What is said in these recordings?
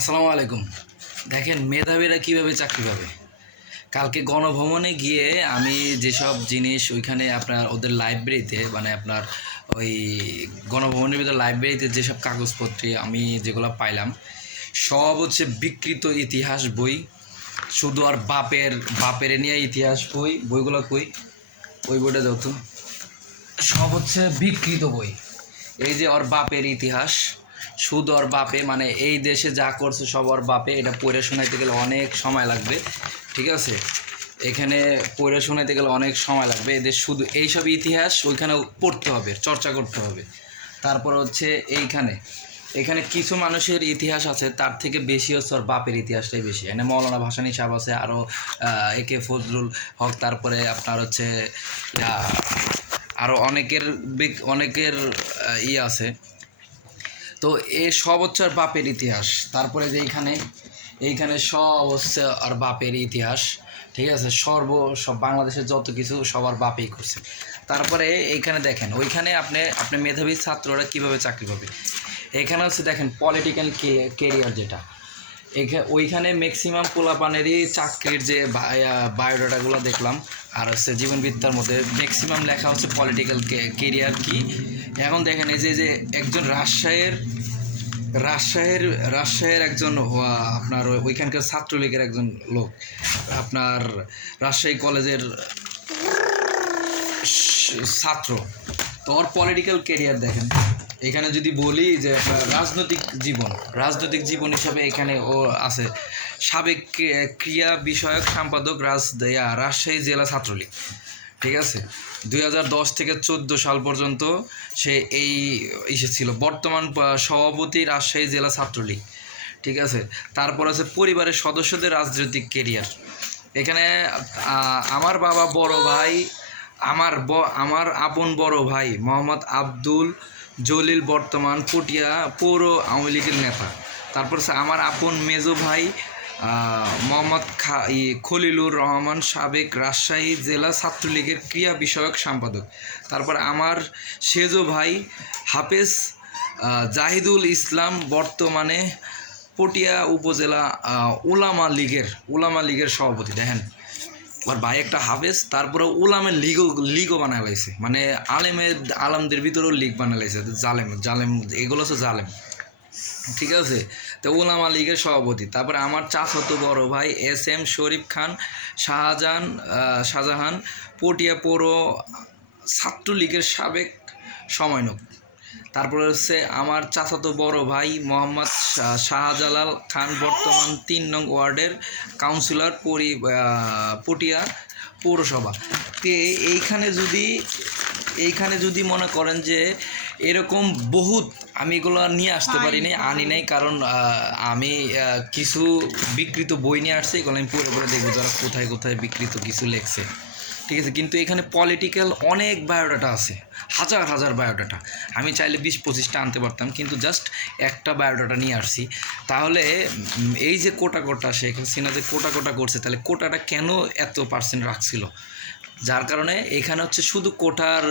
আসসালামু আলাইকুম। দেখেন, মেধাবীরা কীভাবে চাকরি পাবে? কালকে গণভবনে গিয়ে আমি যেসব জিনিস ওইখানে আপনার ওদের লাইব্রেরিতে মানে আপনার ওই গণভবনের ভিতরে লাইব্রেরিতে যেসব কাগজপত্রে আমি যেগুলো পাইলাম, সব হচ্ছে বিকৃত ইতিহাস বই। শুধু আর বাপের বাপের নিয়ে ইতিহাস বই, বইগুলো কই? ওই বইটা যত সব হচ্ছে বিকৃত বই। এই যে ওর বাপের ইতিহাস সুদ ওর বাপে মানে এই দেশে যা করছে সব ওর বাপে, এটা পড়ে শোনাইতে গেলে অনেক সময় লাগবে, ঠিক আছে? এখানে পড়ে শোনাইতে গেলে অনেক সময় লাগবে এদের শুধু এইসব ইতিহাস ওইখানে পড়তে হবে, চর্চা করতে হবে। তারপর হচ্ছে এইখানে, এখানে কিছু মানুষের ইতিহাস আছে, তার থেকে বেশি হচ্ছে ওর বাপের ইতিহাসটাই বেশি। এখানে মৌলানা ভাসানী সাহেব আছে আরও এ কে ফজলুল হক, তারপরে আপনার হচ্ছে আরও অনেকের অনেকের ইয়ে আছে। তো এ সব হচ্ছে আর বাপের ইতিহাস। তারপরে যে এইখানে এইখানে সব হচ্ছে আর বাপের ইতিহাস, ঠিক আছে? সর্ব, সব বাংলাদেশের যত কিছু সবার বাপেই করছে। তারপরে এইখানে দেখেন, ওইখানে আপনি আপনি মেধাবী ছাত্ররা কীভাবে চাকরি পাবে? এখানে হচ্ছে দেখেন পলিটিক্যাল কেরিয়ার যেটা। এখানে ওইখানে ম্যাক্সিমাম পোলাপানেরই চাকরির যে বায়োডাটাগুলো দেখলাম আর হচ্ছে জীবনবিদ্যার মধ্যে ম্যাক্সিমাম লেখা হচ্ছে পলিটিক্যাল কেরিয়ার কি? এখন দেখেন এই যে যে একজন রাজশাহীর রাজশাহীর রাজশাহীর একজন আপনার ওইখানকার ছাত্রলীগের একজন লোক। আপনার রাজশাহী কলেজের ছাত্র। তো ওর পলিটিক্যাল কেরিয়ার দেখেন। এখানে যদি বলি যে রাজনৈতিক জীবন রাজনৈতিক জীবন হিসাবে এখানে ও আছে। সাবেক ক্রি- ক্রিয়া বিষয়ক সম্পাদক রাজ রাজশাহী জেলা ছাত্রলীগ। ঠিক আছে? দুই হাজার দশ থেকে চোদ্দ সাল পর্যন্ত সে এই ইসে ছিল। বর্তমান সভাপতি রাজশাহী জেলা ছাত্রলীগ। ঠিক আছে? তারপর আছে পরিবারের সদস্যদের রাজনৈতিক কেরিয়ার এখানে আমার বাবা বড় ভাই, আমার আমার আপন বড় ভাই মোহাম্মদ আব্দুল জলিল বর্তমান পটিয়া পৌর আওয়ামী লীগের নেতা। তারপর আমার আপন মেজো ভাই মোহাম্মদ খা ই, খলিলুর রহমান সাবেক রাজশাহী জেলা ছাত্রলীগের ক্রিয়া বিষয়ক সম্পাদক। তারপর আমার সেজো ভাই হাফেজ জাহিদুল ইসলাম বর্তমানে পটিয়া উপজেলা উলামা লীগের উলামা লীগের সভাপতি। দেখেন ওর ভাই একটা হাফেজ, তারপরে উলামের লিগও লিগও বানায় লাইছে। মানে আলেমের আলামদের ভিতরেও লিগ বানায় লাইছে জালেম জালেম, এগুলো হচ্ছে জালেম। ঠিক আছে? তো উলামা লীগের সভাপতি। তারপরে আমার চাচাতো বড় ভাই এস এম শরীফ খান, শাহজাহান শাহজাহান পটিয়া পৌর ছাত্রলীগের সাবেক সমন্বয়ক তারপরে হচ্ছে আমার চাচাতো বড় ভাই মোহাম্মদ শাহজালাল খান বর্তমান তিন নং ওয়ার্ডের কাউন্সিলর পরি পটিয়া পৌরসভা। তে এইখানে যদি এইখানে যদি মনে করেন যে এরকম বহুত আমি এগুলো নিয়ে আসতে পারিনি আনি নাই কারণ আমি কিছু বিকৃত বই নিয়ে আসছি এগুলো আমি পড়ে দেখব যারা কোথায় কোথায় বিকৃত কিছু লেখছে। ঠিক আছে, কিন্তু এখানে পলিটিক্যাল অনেক বায়োডাটা আছে, হাজার হাজার বায়োডাটা আমি চাইলে বিশ পঁচিশটা আনতে পারতাম, কিন্তু জাস্ট একটা বায়োডাটা নিয়ে আসছি। তাহলে এই যে কোটা কোটা শেখ হাসিনা যে কোটা কোটা করছে, তাহলে কোটাটা কেন এত পার্সেন্ট রাখছিল? যার কারণে এখানে হচ্ছে শুধু কোটার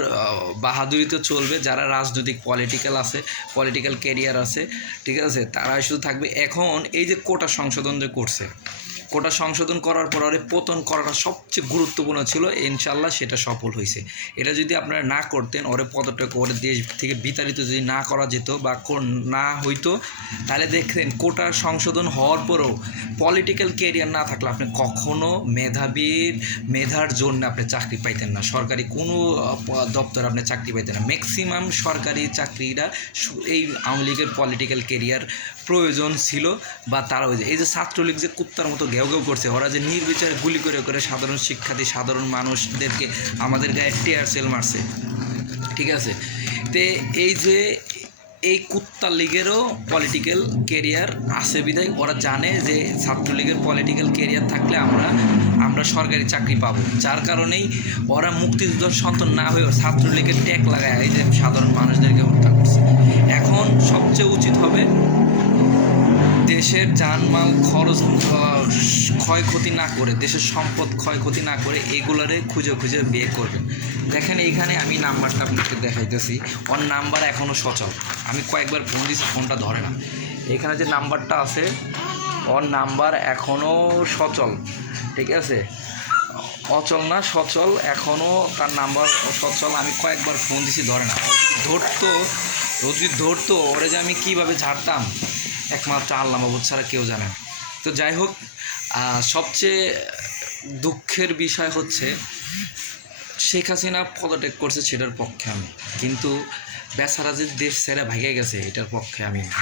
বাহাদুরি তো চলবে, যারা রাজনৈতিক পলিটিক্যাল আছে পলিটিক্যাল ক্যারিয়ার আছে, ঠিক আছে, তারাই শুধু থাকবে। এখন এই যে কোটা সংশোধন যে করছে কোটা সংশোধন করার পর ওরে পতন করাটা সবচেয়ে গুরুত্বপূর্ণ ছিল ইনশাল্লাহ সেটা সফল হয়েছে। এটা যদি আপনারা না করতেন, ওরে পদত্যাগ ওরে দেশ থেকে বিতাড়িত যদি না করা যেত বা না হইতো, তাহলে দেখতেন কোটা সংশোধন হওয়ার পরেও পলিটিক্যাল ক্যারিয়ার না থাকলে আপনি কখনো মেধাবীর, মেধার জন্য আপনি চাকরি পাইতেন না। সরকারি কোনো দপ্তরে আপনি চাকরি পাইতেন না। ম্যাক্সিমাম সরকারি চাকরিরা এই আওয়ামী লীগের পলিটিক্যাল কেরিয়ার প্রয়োজন ছিল বা তারা ওই যে, এই যে ছাত্রলীগ যে কুত্তার মতো ঘেউ ঘেউ করছে, ওরা যে নির্বিচারে গুলি করে করে সাধারণ শিক্ষার্থী, সাধারণ মানুষদেরকে আমাদের গায়ে টেয়ার সেল মারছে। ঠিক আছে? তে এই যে এই কুত্তা লীগেরও পলিটিক্যাল কেরিয়ার আছে বিধায় ওরা জানে যে ছাত্রলীগের পলিটিক্যাল কেরিয়ার থাকলে আমরা আমরা সরকারি চাকরি পাবো। যার কারণেই ওরা মুক্তিযুদ্ধ সন্তান না হয়েও ছাত্রলীগের ট্যাগ লাগায় এই যে সাধারণ মানুষদেরকে হত্যা করছে। এখন সবচেয়ে উচিত হবে দেশের জানমাল খরচ ক্ষয়ক্ষতি না করে, দেশের সম্পদ ক্ষয়ক্ষতি না করে এগুলারে খুঁজে খুঁজে বিয়ে করবেন। দেখেন এইখানে আমি নাম্বারটা আপনাকে দেখাইতেছি। ওর নাম্বার এখনও সচল। আমি কয়েকবার ফোন দিয়েছি ফোনটা ধরে না। এখানে যে নাম্বারটা আছে, ওর নাম্বার এখনও সচল, ঠিক আছে? অচল না, সচল এখনও তার নাম্বার সচল। আমি কয়েকবার ফোন দিছি, ধরে না। ধরতো ও যদি ধরতো, ওরে যে আমি কীভাবে ঝাড়তাম? একমাত্র আল্লাহ মাহবুদ ছাড়া কেউ জানে না। তো যাই হোক সবচেয়ে দুঃখের বিষয় হচ্ছে, শেখ হাসিনা পদত্যাগ করছে সেটার পক্ষে আমি কিন্তু বেচারা যে দেশ ছেড়ে ভাগে গেছে, এটার পক্ষে আমি না।